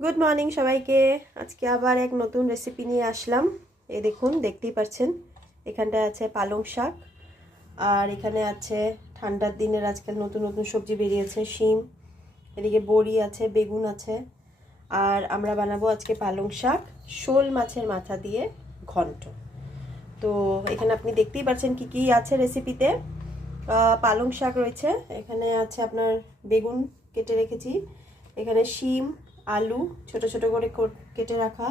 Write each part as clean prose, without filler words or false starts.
Good morning সবাইকে। আজকে আবার এক নতুন রেসিপি নিয়ে আসলাম। এই দেখুন, দেখতেই পাচ্ছেন এখানটায় আছে পালং শাক, আর এখানে আছে ঠান্ডার দিনের আজকাল নতুন নতুন সবজি বেরিয়েছে, শিম, এদিকে বড়ি আছে, বেগুন আছে। আর আমরা বানাবো আজকে পালং শাক শোল মাছের মাথা দিয়ে ঘন্ট। তো এখানে আপনি দেখতেই পাচ্ছেন কি কি আছে রেসিপিতে। পালং শাক রয়েছে, এখানে আছে আপনার বেগুন কেটে রেখেছি, এখানে শিম, আলু ছোট ছোট করে কেটে রাখা,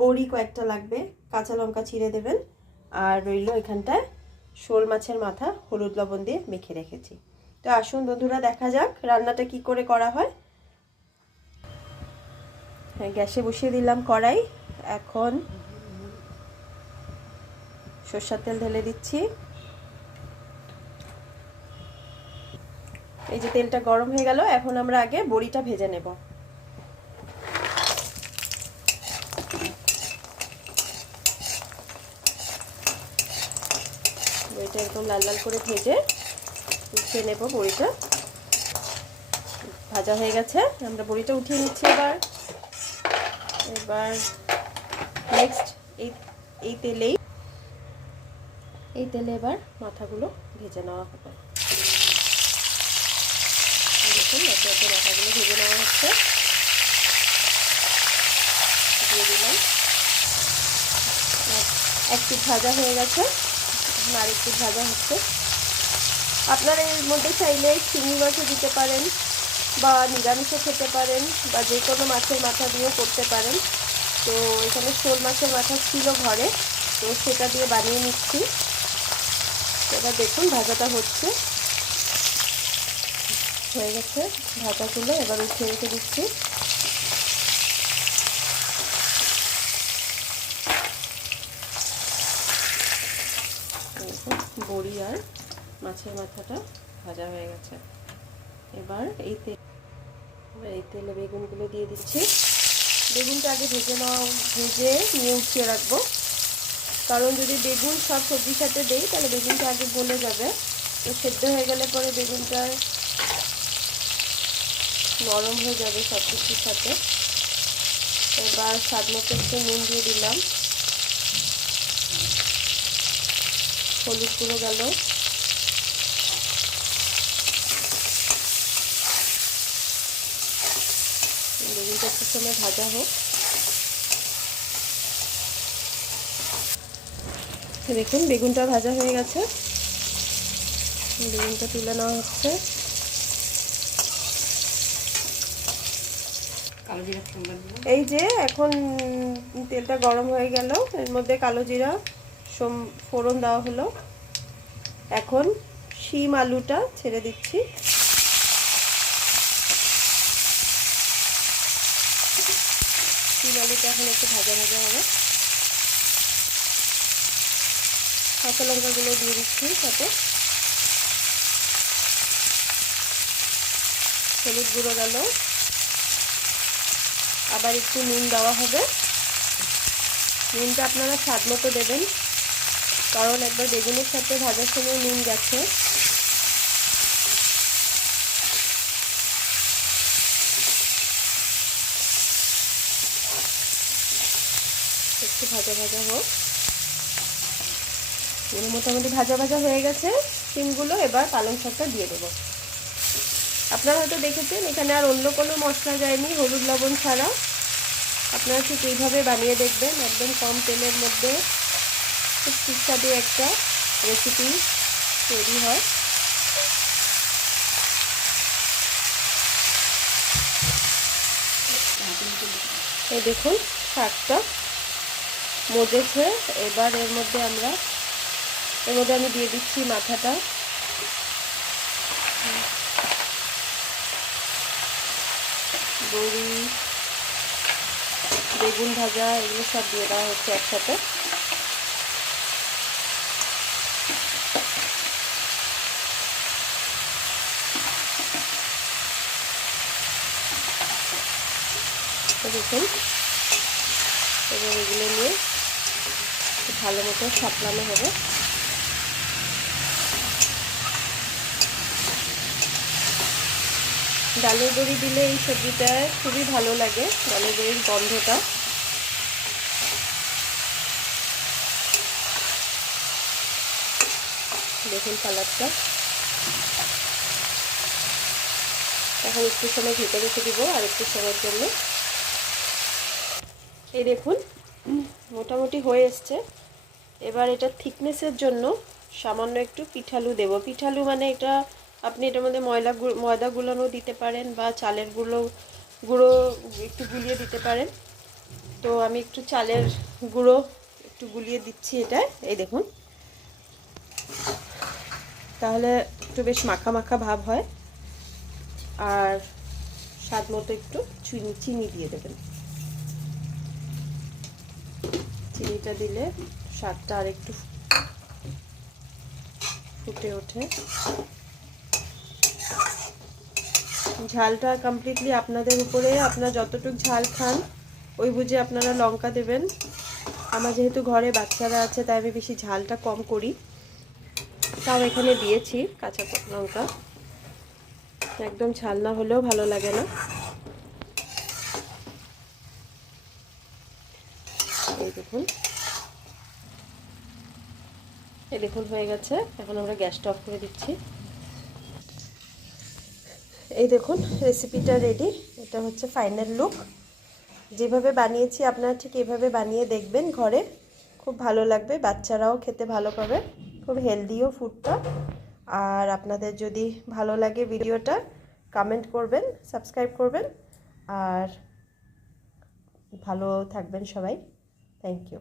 বড়ি কয়েকটা লাগবে, কাঁচা লঙ্কা ছিঁড়ে দেবেন, আর রইল এখানটায় শোল মাছের মাথা হলুদ লবণ দিয়ে মেখে রেখেছি। তো আসুন বন্ধুরা, দেখা যাক রান্নাটা কি করে করা হয়। হ্যাঁ, গ্যাসে বসিয়ে দিলাম কড়াই। এখন সরষের তেল ঢেলে দিচ্ছি। এই যে তেলটা গরম হয়ে গেল, এখন আমরা আগে বড়িটা ভেজে নেব। বড়িটা একদম লাল লাল করে ভেজে উঠিয়ে নেব। বড়িটা ভাজা হয়ে গেছে, আমরা বড়িটা উঠিয়ে নিচ্ছি। এবার নেক্সট এই তেলে এবার মাথাগুলো ভেজে নেওয়া হবে। দেখুন, মাথাগুলো ভেজে নেওয়া হচ্ছে। দিয়ে দিলাম, এক পিঠ ভাজা হয়ে গেছে, আরেক পিঠ ভাজা হচ্ছে। আপনারা এর মধ্যে চাইলে চিংড়ি মাছও দিতে পারেন, বা নিরামিষও খেতে পারেন, বা যে কোনো মাছের মাথা দিয়েও করতে পারেন। তো এখানে শোল মাছের মাথা ছিল ঘরে, তো সেটা দিয়ে বানিয়ে নিচ্ছি। এবার দেখুন ভাজাটা হয়ে গেছে ভাজাগুলো, এবার উঠিয়ে রেখে দিচ্ছি। বড়ি আর মাছের মাথাটা ভাজা হয়ে গেছে। এবার এই তেলে বেগুনগুলো দিয়ে দিচ্ছি। বেগুনটা আগে ভেজে নিয়ে উঠিয়ে রাখবো, কারণ যদি বেগুন সব সবজির সাথে দেই তাহলে বেগুনটা আগে গলে যাবে। তো সেদ্ধ হয়ে গেলে পরে বেগুনটা নরম হয়ে যাবে সব কিছুর সাথে। এবার স্বাদ মতো একটু নুন দিয়ে দিলাম, হলুদ গুঁড়ো গেল, বেগুনটা একটু সময় ভাজা হোক। দেখুন বেগুনটা ভাজা হয়ে গেছে, বেগুনটা তুলে নেওয়া হচ্ছে। এই যে এখন তেলটা গরম হয়ে গেল, এর মধ্যে কালো জিরা ফোড়ন দেওয়া হলো। এখন শিম আলুটা ছেড়ে দিচ্ছি। শিম আলুটা এখন একটু ভাজা ভাজা হবে। কাঁচা লঙ্কাগুলো দিয়ে দিচ্ছি সাথে, হলুদ গুঁড়ো গেল, আবার একটু নুন দেওয়া হবে। নুনটা আপনারা স্বাদ মতো দেবেন, কারণ একবার বেগুনের সাথে ভাজার সময় নুন গেছে। একটু ভাজা ভাজা হোক। মোটামুটি ভাজা ভাজা হয়ে গেছে শিমগুলো। এবার পালং শাকটা দিয়ে দেবো। আপনারা হয়তো দেখেছেন এখানে আর অন্য কোনো মশলা যায়নি, হলুদ লবণ ছাড়া। আপনারা ঠিক এইভাবে বানিয়ে দেখবেন, একদম কম তেলের মধ্যে খুব সুস্বাদু একটা রেসিপি তৈরি হয়। এই দেখুন শাকটা মজেছে। এবার এর মধ্যে আমি দিয়ে দিচ্ছি মাথাটা। বড়ি, বেগুন ভাজা, এগুলো সব দিয়ে দেওয়া হচ্ছে একসাথে। দেখুন এবার এগুলো নিয়ে ভালো মতো সাপলানো হবে। ডালের বড়ি দিলে এই সবজিটা খুবই ভালো লাগে, ডালের বড়ির গন্ধটা। দেখুন কালারটা। এখন একটু সময় ঢেকে রেখে দিব আর একটু সময়ের জন্য। এই দেখুন মোটামুটি হয়ে এসছে। এবার এটা থিকনেসের জন্য সামান্য একটু পিঠালু দেব। পিঠালু মানে এটা আপনি এটার মধ্যে ময়দা গুলানো দিতে পারেন বা চালের গুঁড়ো একটু গুলিয়ে দিতে পারেন। তো আমি একটু চালের গুঁড়ো একটু গুলিয়ে দিচ্ছি এটা। এই দেখুন, তাহলে একটু বেশ মাখা মাখা ভাব হয়। আর স্বাদ মতো একটু চিনি দিয়ে দেবেন। চিনিটা দিলে স্বাদটা আর একটু ফুটে ওঠে। ঝালটা কমপ্লিটলি আপনাদের উপরে, আপনারা যতটুকু ঝাল খান ওই বুঝে আপনারা লঙ্কা দেবেন। আমার যেহেতু ঘরে বাচ্চারা আছে তাই আমি বেশি ঝালটা কম করি, তাও এখানে দিয়েছি কাঁচা লঙ্কা। একদম ঝাল না হলেও ভালো লাগে না। এই দেখুন, এই দেখুন হয়ে গেছে। এখন আমরা গ্যাসটা অফ করে দিচ্ছি। এই দেখুন রেসিপিটা রেডি। এটা হচ্ছে ফাইনাল লুক। যেভাবে বানিয়েছি আপনারা ঠিক এভাবে বানিয়ে দেখবেন ঘরে, খুব ভালো লাগবে, বাচ্চারাও খেতে ভালো পাবে। খুব হেলদিও ফুডটা। আর আপনাদের যদি ভালো লাগে ভিডিওটা কমেন্ট করবেন, সাবস্ক্রাইব করবেন, আর ভালো থাকবেন সবাই। Thank you.